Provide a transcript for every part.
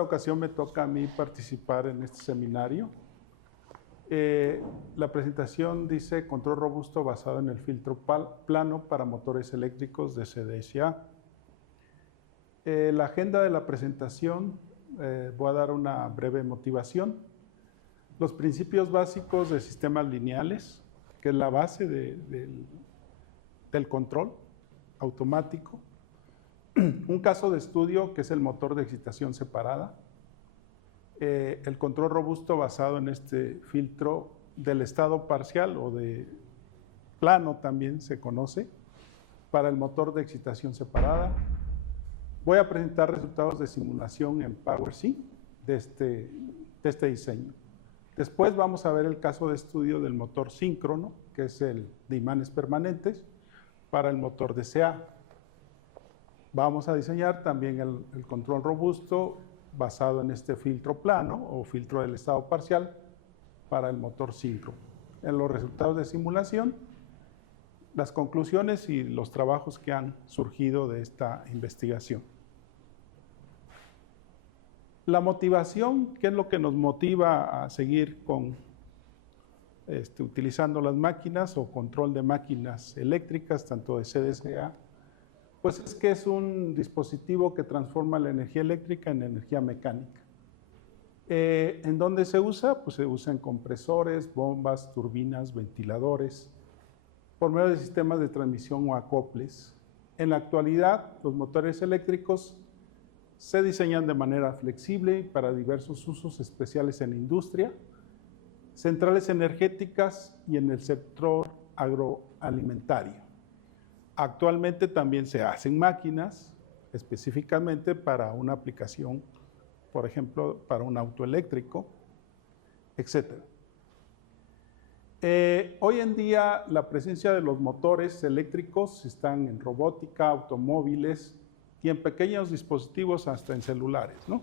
esta ocasión me toca a mí participar en este seminario. La presentación dice control robusto basado en el filtro plano para motores eléctricos de CDSA. La agenda de la presentación, voy a dar una breve motivación. Los principios básicos de sistemas lineales, que es la base del control automático. Un caso de estudio que es el motor de excitación separada. El control robusto basado en este filtro del estado parcial o de plano también se conoce para el motor de excitación separada. Voy a presentar resultados de simulación en PowerSync de este diseño. Después vamos a ver el caso de estudio del motor síncrono, que es el de imanes permanentes, para el motor DCA. Vamos a diseñar también el control robusto basado en este filtro plano o filtro del estado parcial para el motor síncrono. En los resultados de simulación, las conclusiones y los trabajos que han surgido de esta investigación. La motivación, ¿qué es lo que nos motiva a seguir utilizando las máquinas o control de máquinas eléctricas, tanto de CDSA? Pues es que es un dispositivo que transforma la energía eléctrica en energía mecánica. ¿En dónde se usa? Pues se usa en compresores, bombas, turbinas, ventiladores, por medio de sistemas de transmisión o acoples. En la actualidad, los motores eléctricos se diseñan de manera flexible para diversos usos especiales en la industria, centrales energéticas y en el sector agroalimentario. Actualmente también se hacen máquinas específicamente para una aplicación, por ejemplo, para un auto eléctrico, etc. Hoy en día la presencia de los motores eléctricos están en robótica, automóviles y en pequeños dispositivos hasta en celulares, ¿no?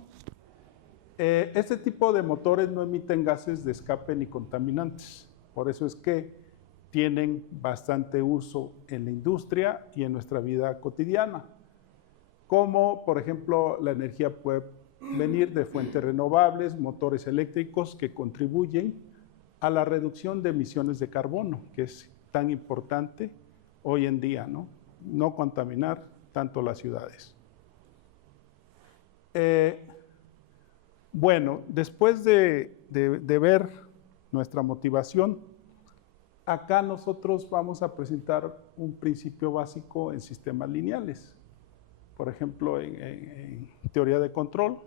Este tipo de motores no emiten gases de escape ni contaminantes, por eso es que tienen bastante uso en la industria y en nuestra vida cotidiana, como por ejemplo la energía puede venir de fuentes renovables, motores eléctricos que contribuyen a la reducción de emisiones de carbono, que es tan importante hoy en día, ¿no? No contaminar tanto las ciudades. Bueno, después de ver nuestra motivación, acá nosotros vamos a presentar un principio básico en sistemas lineales. Por ejemplo, en teoría de control,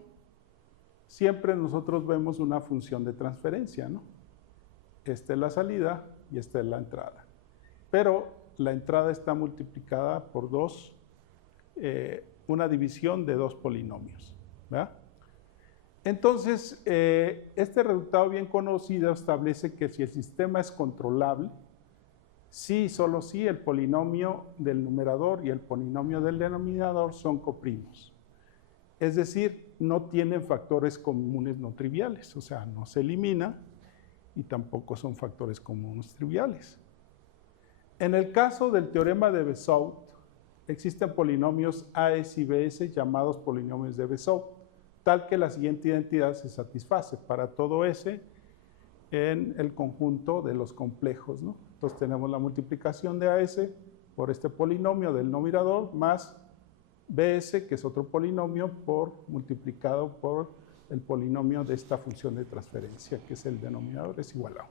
siempre nosotros vemos una función de transferencia, ¿no? Esta es la salida y esta es la entrada. Pero la entrada está multiplicada por una división de dos polinomios, ¿verdad? Entonces, este resultado bien conocido establece que si el sistema es controlable, sí, solo sí, el polinomio del numerador y el polinomio del denominador son coprimos. Es decir, no tienen factores comunes no triviales, o sea, no se elimina y tampoco son factores comunes triviales. En el caso del teorema de Bezout, existen polinomios AS y BS llamados polinomios de Bezout, tal que la siguiente identidad se satisface para todo S en el conjunto de los complejos, ¿no? Entonces tenemos la multiplicación de AS por este polinomio del numerador más BS, que es otro polinomio, multiplicado por el polinomio de esta función de transferencia, que es el denominador, es igual a 1.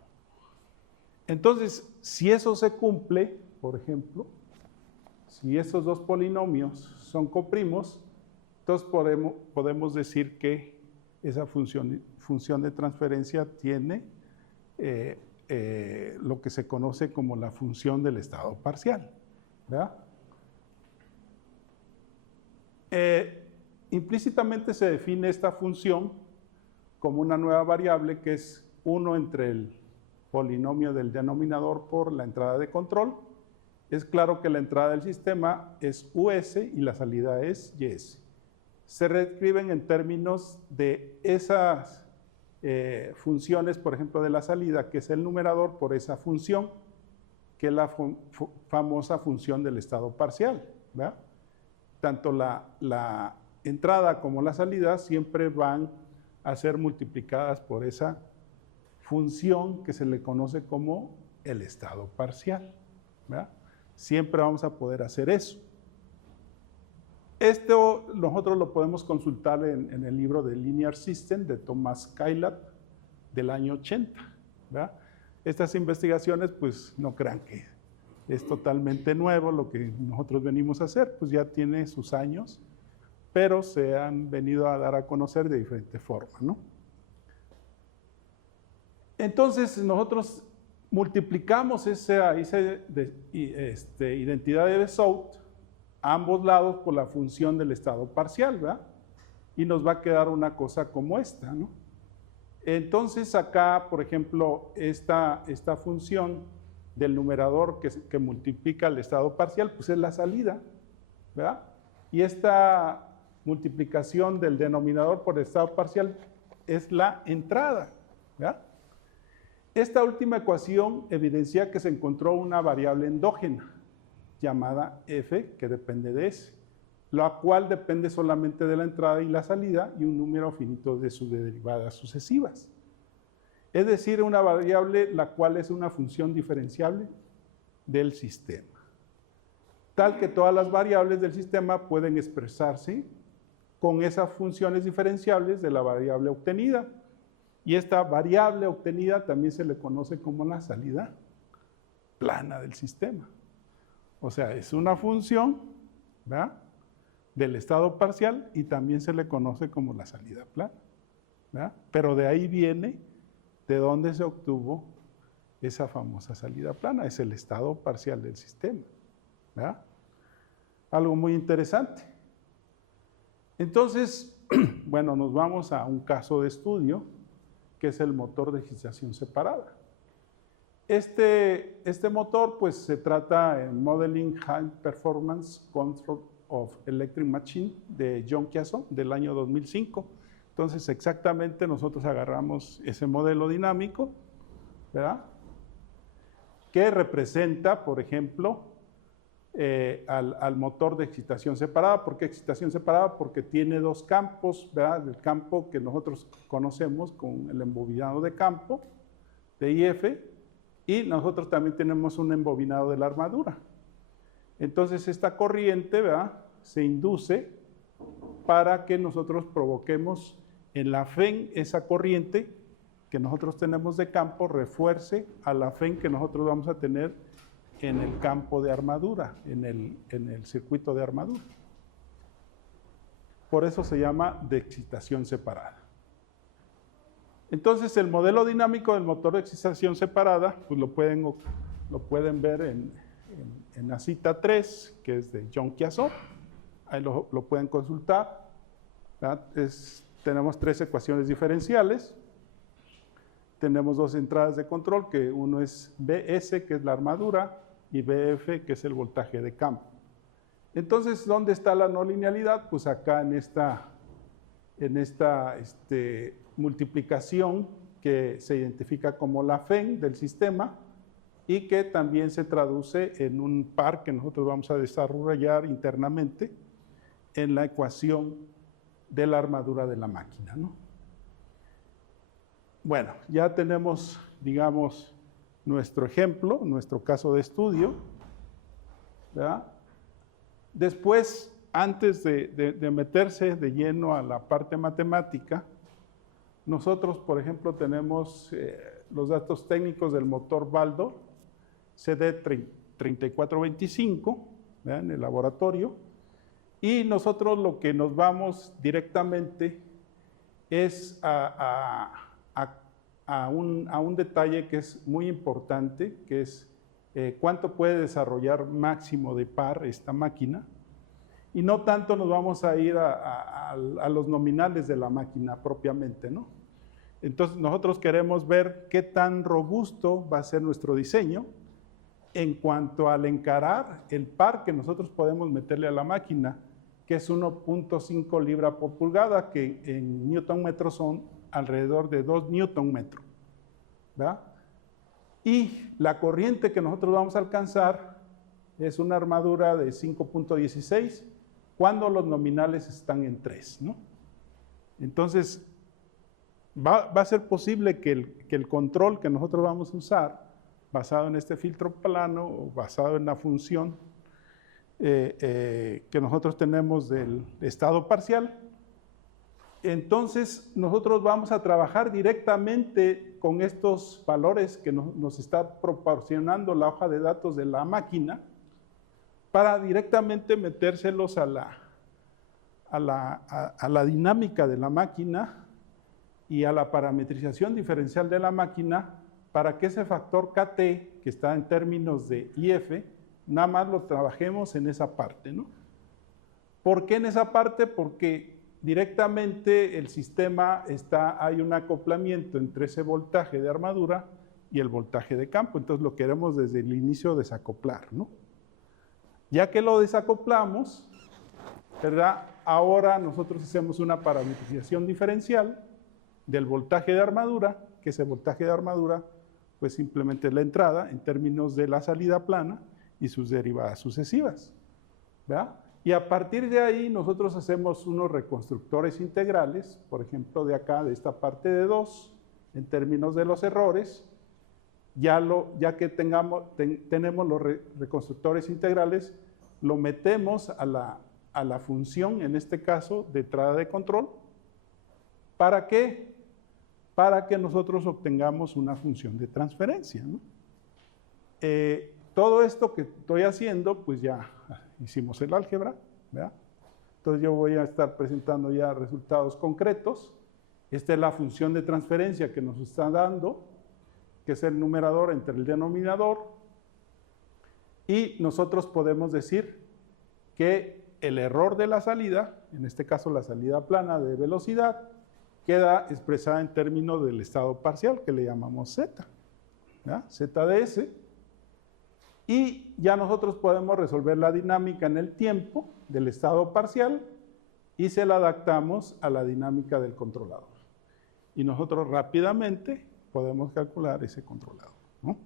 Entonces, si eso se cumple, por ejemplo, si esos dos polinomios son coprimos, entonces podemos decir que esa función de transferencia tiene lo que se conoce como la función del estado parcial, ¿verdad? Implícitamente se define esta función como una nueva variable que es 1 entre el polinomio del denominador por la entrada de control. Es claro que la entrada del sistema es US y la salida es YS. Se reescriben en términos de esas funciones, por ejemplo, de la salida, que es el numerador, por esa función, que es la famosa función del estado parcial, ¿verdad? Tanto la entrada como la salida siempre van a ser multiplicadas por esa función que se le conoce como el estado parcial, ¿verdad? Siempre vamos a poder hacer eso. Esto nosotros lo podemos consultar en el libro de Linear System de Thomas Caillat del año 80, ¿verdad? Estas investigaciones, pues no crean que es totalmente nuevo lo que nosotros venimos a hacer, pues ya tiene sus años, pero se han venido a dar a conocer de diferente forma, ¿no? Entonces nosotros multiplicamos esa identidad de Bezout a ambos lados por la función del estado parcial, ¿verdad? Y nos va a quedar una cosa como esta, ¿no? Entonces acá, por ejemplo, esta función del numerador que multiplica el estado parcial, pues es la salida, ¿verdad? Y esta multiplicación del denominador por el estado parcial es la entrada, ¿verdad? Esta última ecuación evidencia que se encontró una variable endógena llamada f, que depende de s, la cual depende solamente de la entrada y la salida y un número finito de sus derivadas sucesivas. Es decir, una variable la cual es una función diferenciable del sistema, tal que todas las variables del sistema pueden expresarse con esas funciones diferenciables de la variable obtenida. Y esta variable obtenida también se le conoce como la salida plana del sistema. O sea, es una función, ¿verdad?, del estado parcial y también se le conoce como la salida plana, ¿verdad? Pero de ahí viene de dónde se obtuvo esa famosa salida plana, es el estado parcial del sistema, ¿verdad? Algo muy interesante. Entonces, bueno, nos vamos a un caso de estudio, que es el motor de excitación separada. Este motor, pues, se trata en Modeling High Performance Control of Electric Machine de John Chiasson del año 2005. Entonces, exactamente nosotros agarramos ese modelo dinámico, ¿verdad?, que representa, por ejemplo, al motor de excitación separada. ¿Por qué excitación separada? Porque tiene dos campos, ¿verdad? El campo que nosotros conocemos con el embobinado de campo, de IF, y nosotros también tenemos un embobinado de la armadura. Entonces, esta corriente, ¿verdad?, se induce para que nosotros provoquemos en la FEN esa corriente que nosotros tenemos de campo, refuerce a la FEN que nosotros vamos a tener en el campo de armadura, en el circuito de armadura. Por eso se llama de excitación separada. Entonces, el modelo dinámico del motor de excitación separada, pues lo pueden ver en la cita 3, que es de John Chiasson. Ahí lo pueden consultar, ¿verdad? Tenemos tres ecuaciones diferenciales. Tenemos dos entradas de control, que uno es BS, que es la armadura, y BF, que es el voltaje de campo. Entonces, ¿dónde está la no linealidad? Pues acá en esta multiplicación que se identifica como la FEN del sistema y que también se traduce en un par que nosotros vamos a desarrollar internamente en la ecuación de la armadura de la máquina, ¿no? Bueno, ya tenemos, digamos, nuestro ejemplo, nuestro caso de estudio, ¿verdad? Después, antes de meterse de lleno a la parte matemática, nosotros, por ejemplo, tenemos los datos técnicos del motor Baldor CD3425, ¿verdad?, en el laboratorio, y nosotros lo que nos vamos directamente es a un detalle que es muy importante, que es cuánto puede desarrollar máximo de par esta máquina, y no tanto nos vamos a ir a los nominales de la máquina propiamente, ¿no? Entonces, nosotros queremos ver qué tan robusto va a ser nuestro diseño en cuanto al encarar el par que nosotros podemos meterle a la máquina, que es 1.5 libra por pulgada, que en newton metro son alrededor de 2 newton metro, ¿verdad? Y la corriente que nosotros vamos a alcanzar es una armadura de 5.16 cuando los nominales están en 3, ¿no? Entonces, va a ser posible que el control que nosotros vamos a usar, basado en este filtro plano o basado en la función que nosotros tenemos del estado parcial, entonces nosotros vamos a trabajar directamente con estos valores que nos está proporcionando la hoja de datos de la máquina para directamente metérselos a la dinámica de la máquina y a la parametrización diferencial de la máquina para que ese factor KT, que está en términos de IF, nada más lo trabajemos en esa parte, ¿no? ¿Por qué en esa parte? Porque directamente el sistema hay un acoplamiento entre ese voltaje de armadura y el voltaje de campo, entonces lo queremos desde el inicio desacoplar, ¿no? Ya que lo desacoplamos, ¿verdad? Ahora nosotros hacemos una parametrización diferencial del voltaje de armadura, que ese voltaje de armadura, pues simplemente es la entrada en términos de la salida plana y sus derivadas sucesivas, ¿verdad? Y a partir de ahí nosotros hacemos unos reconstructores integrales, por ejemplo de acá, de esta parte de 2, en términos de los errores, ya que tenemos los reconstructores integrales, lo metemos a la función, en este caso, de entrada de control. ¿Para qué? Para que nosotros obtengamos una función de transferencia, ¿no? Todo esto que estoy haciendo, pues ya hicimos el álgebra, ¿verdad? Entonces yo voy a estar presentando ya resultados concretos. Esta es la función de transferencia que nos está dando, que es el numerador entre el denominador. Y nosotros podemos decir que el error de la salida, en este caso la salida plana de velocidad, queda expresada en términos del estado parcial, que le llamamos Z, ¿verdad? Z de S. Y ya nosotros podemos resolver la dinámica en el tiempo del estado parcial y se la adaptamos a la dinámica del controlador. Y nosotros rápidamente podemos calcular ese controlador, ¿no?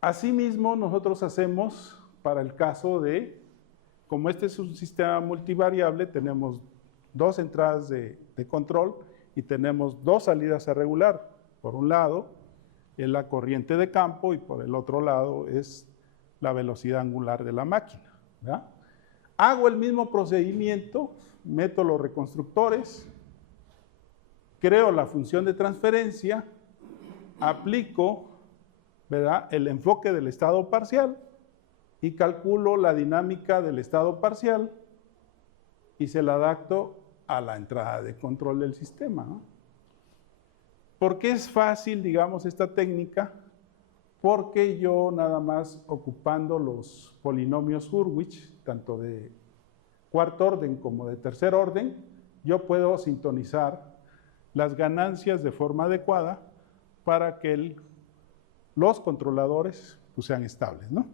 Asimismo, nosotros hacemos para el caso de, como este es un sistema multivariable, tenemos 2 entradas de control y tenemos 2 salidas a regular. Por un lado es la corriente de campo y por el otro lado es la velocidad angular de la máquina, ¿verdad? Hago el mismo procedimiento, meto los reconstructores, creo la función de transferencia, aplico, ¿verdad?, el enfoque del estado parcial y calculo la dinámica del estado parcial y se la adapto a la entrada de control del sistema, ¿no? ¿Por qué es fácil, digamos, esta técnica? Porque yo nada más ocupando los polinomios Hurwitz, tanto de cuarto orden como de tercer orden, yo puedo sintonizar las ganancias de forma adecuada para que los controladores pues, sean estables, ¿no?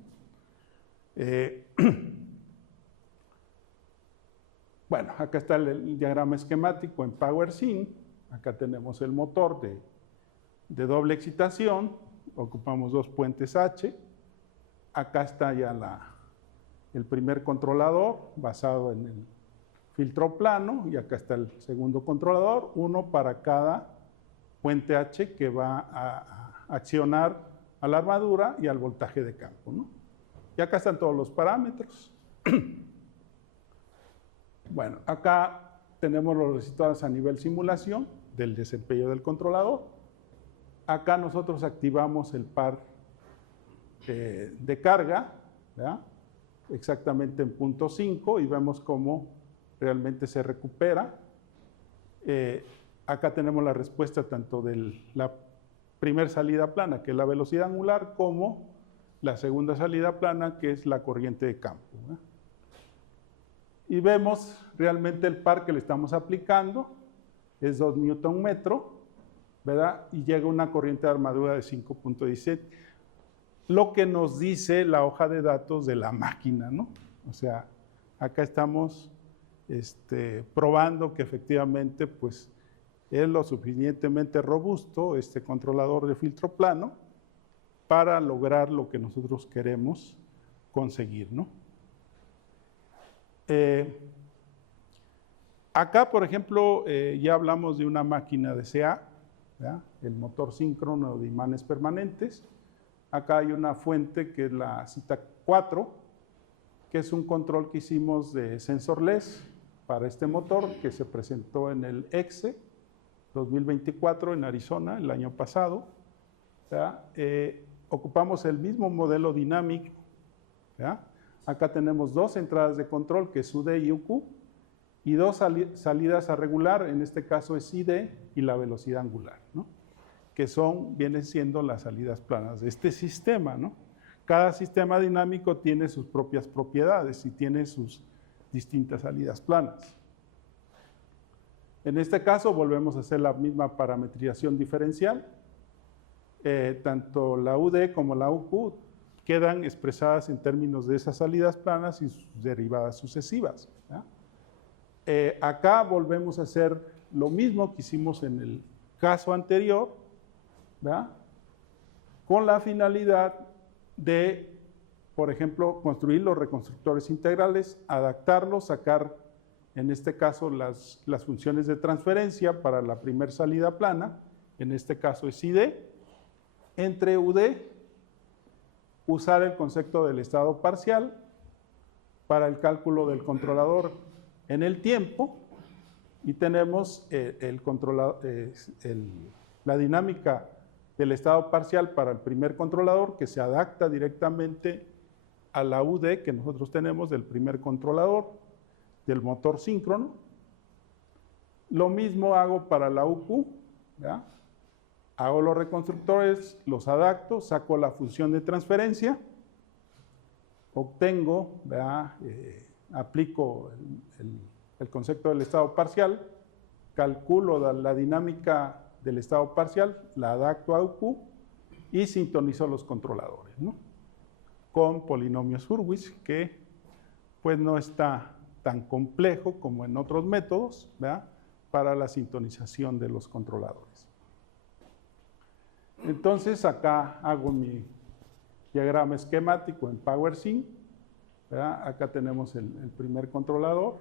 Bueno, acá está el diagrama esquemático en PowerSync. Acá tenemos el motor de doble excitación, ocupamos 2 puentes H. Acá está ya el primer controlador basado en el filtro plano y acá está el segundo controlador, uno para cada puente H que va a accionar a la armadura y al voltaje de campo, ¿no? Y acá están todos los parámetros. Bueno, acá tenemos los resultados a nivel simulación del desempeño del controlador. Acá nosotros activamos el par de carga, ¿verdad?, exactamente en punto 5 y vemos cómo realmente se recupera. Acá tenemos la respuesta tanto de la primera salida plana, que es la velocidad angular, como la segunda salida plana, que es la corriente de campo, ¿verdad? Y vemos realmente el par que le estamos aplicando, es 2 Newton metro, ¿verdad? Y llega una corriente de armadura de 5.17, lo que nos dice la hoja de datos de la máquina, ¿no? O sea, acá estamos probando que efectivamente pues, es lo suficientemente robusto este controlador de filtro plano para lograr lo que nosotros queremos conseguir, ¿no? Acá, por ejemplo, ya hablamos de una máquina de CA, ¿verdad? El motor síncrono de imanes permanentes. Acá hay una fuente que es la cita 4, que es un control que hicimos de sensorless para este motor que se presentó en el EXE 2024 en Arizona el año pasado. Ocupamos el mismo modelo dinámico. ¿Verdad? Acá tenemos dos entradas de control, que es UD y UQ, y dos salidas a regular, en este caso es ID y la velocidad angular, ¿no? Que vienen siendo las salidas planas de este sistema, ¿no? Cada sistema dinámico tiene sus propias propiedades y tiene sus distintas salidas planas. En este caso volvemos a hacer la misma parametrización diferencial. Tanto la UD como la UQ quedan expresadas en términos de esas salidas planas y sus derivadas sucesivas, ¿verdad? Acá volvemos a hacer lo mismo que hicimos en el caso anterior, ¿verdad? Con la finalidad de, por ejemplo, construir los reconstructores integrales, adaptarlos, sacar, en este caso, las funciones de transferencia para la primera salida plana, en este caso es ID, entre UD, usar el concepto del estado parcial para el cálculo del controlador en el tiempo, y tenemos la dinámica del estado parcial para el primer controlador, que se adapta directamente a la UD que nosotros tenemos del primer controlador, del motor síncrono. Lo mismo hago para la UQ, ¿verdad? Hago los reconstructores, los adapto, saco la función de transferencia, obtengo, ¿verdad? Aplico el concepto del estado parcial, calculo la dinámica del estado parcial, la adapto a UQ y sintonizo los controladores, ¿no? Con polinomios Hurwitz, que pues no está tan complejo como en otros métodos, ¿verdad? Para la sintonización de los controladores. Entonces acá hago mi diagrama esquemático en PowerSync, ¿verdad? Acá tenemos el primer controlador,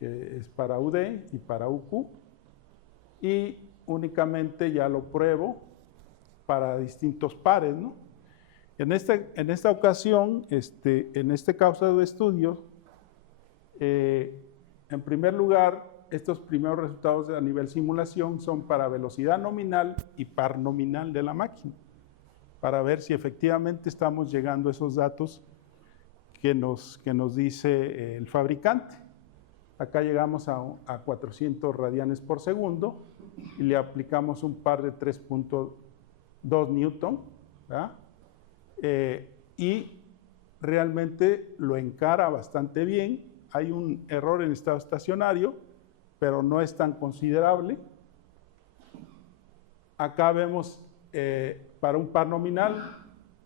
que es para UD y para UQ, y únicamente ya lo pruebo para distintos pares, ¿no? En esta ocasión, en este caso de estudio, en primer lugar, estos primeros resultados a nivel simulación son para velocidad nominal y par nominal de la máquina, para ver si efectivamente estamos llegando a esos datos que nos dice el fabricante. Acá llegamos a 400 radianes por segundo y le aplicamos un par de 3.2 Newton, ¿verdad? Y realmente lo encara bastante bien. Hay un error en estado estacionario, pero no es tan considerable. Acá vemos para un par nominal,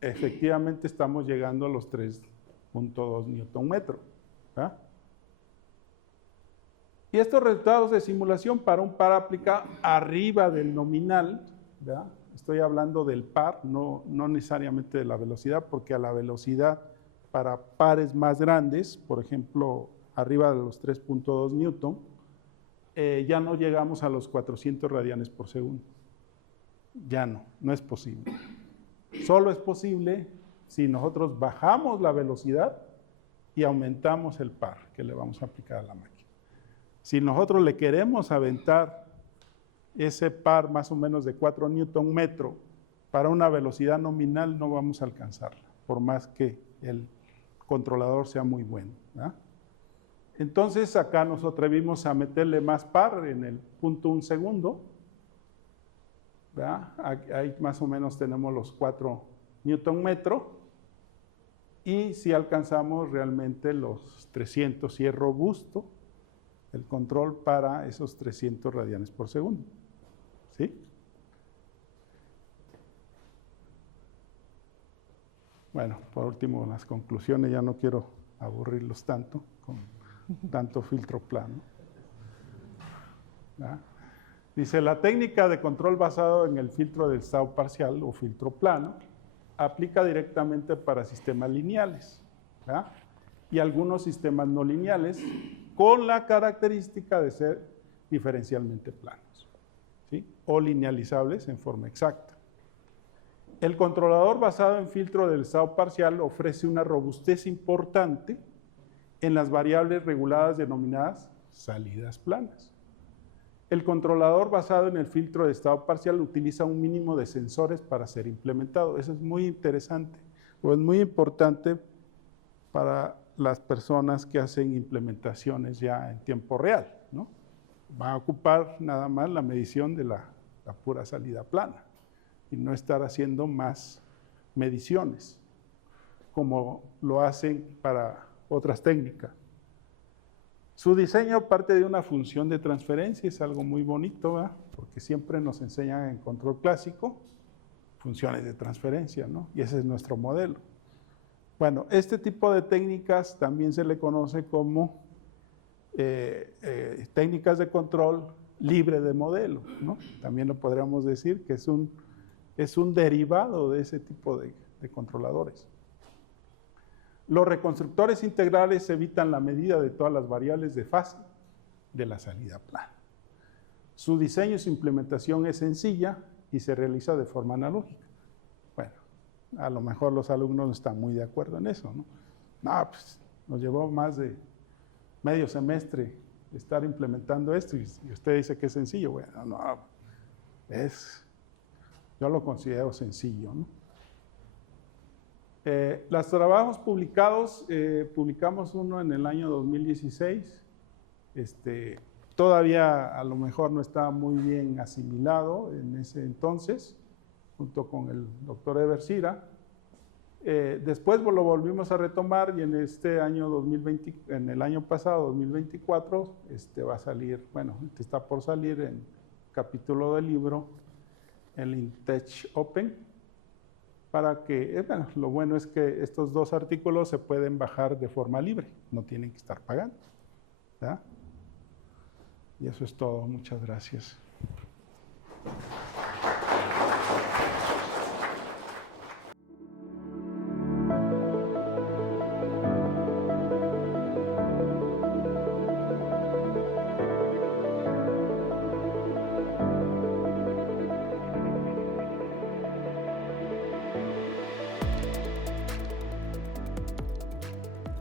efectivamente estamos llegando a los 3.2 Newton metro, ¿verdad? Y estos resultados de simulación para un par aplicado arriba del nominal, ¿verdad? Estoy hablando del par, no necesariamente de la velocidad, porque a la velocidad para pares más grandes, por ejemplo, arriba de los 3.2 Newton, ya no llegamos a los 400 radianes por segundo. Ya no es posible. Solo es posible si nosotros bajamos la velocidad y aumentamos el par que le vamos a aplicar a la máquina. Si nosotros le queremos aventar ese par más o menos de 4 Newton metro para una velocidad nominal, no vamos a alcanzarla, por más que el controlador sea muy bueno, ¿verdad? Entonces acá nos atrevimos a meterle más par en el 0.1 segundo, ¿verdad? Ahí más o menos tenemos los 4 Newton metro, y si alcanzamos realmente los 300, y es robusto el control para esos 300 radianes por segundo, ¿sí? Bueno, por último, las conclusiones, ya no quiero aburrirlos tanto con tanto filtro plano, ¿verdad? Dice, la técnica de control basado en el filtro del estado parcial o filtro plano aplica directamente para sistemas lineales, ¿verdad? y algunos sistemas no lineales con la característica de ser diferencialmente planos, ¿sí? O linealizables en forma exacta. El controlador basado en filtro del estado parcial ofrece una robustez importante en las variables reguladas denominadas salidas planas. El controlador basado en el filtro de estado parcial utiliza un mínimo de sensores para ser implementado. Eso es muy interesante, o es muy importante para las personas que hacen implementaciones ya en tiempo real, ¿no? Va a ocupar nada más la medición de la pura salida plana y no estar haciendo más mediciones como lo hacen para otras técnicas. Su diseño parte de una función de transferencia, es algo muy bonito, ¿verdad? Porque siempre nos enseñan en control clásico funciones de transferencia, ¿no? Y ese es nuestro modelo. Bueno, este tipo de técnicas también se le conoce como técnicas de control libre de modelo, ¿no? También lo podríamos decir que es un derivado de ese tipo de controladores. Los reconstructores integrales evitan la medida de todas las variables de fase de la salida plana. Su diseño y su implementación es sencilla y se realiza de forma analógica. Bueno, a lo mejor los alumnos no están muy de acuerdo en eso, ¿no? No, pues nos llevó más de medio semestre estar implementando esto y usted dice que es sencillo. Bueno, no, yo lo considero sencillo, ¿no? Los trabajos publicados, publicamos uno en el año 2016, todavía a lo mejor no estaba muy bien asimilado en ese entonces, junto con el doctor Eversira. Después lo volvimos a retomar y en este año 2020, en el año pasado, 2024, va a salir, bueno, está por salir en capítulo del libro, el InTech Open, para que, bueno, lo bueno es que estos dos artículos se pueden bajar de forma libre, no tienen que estar pagando, ¿verdad? Y eso es todo, muchas gracias.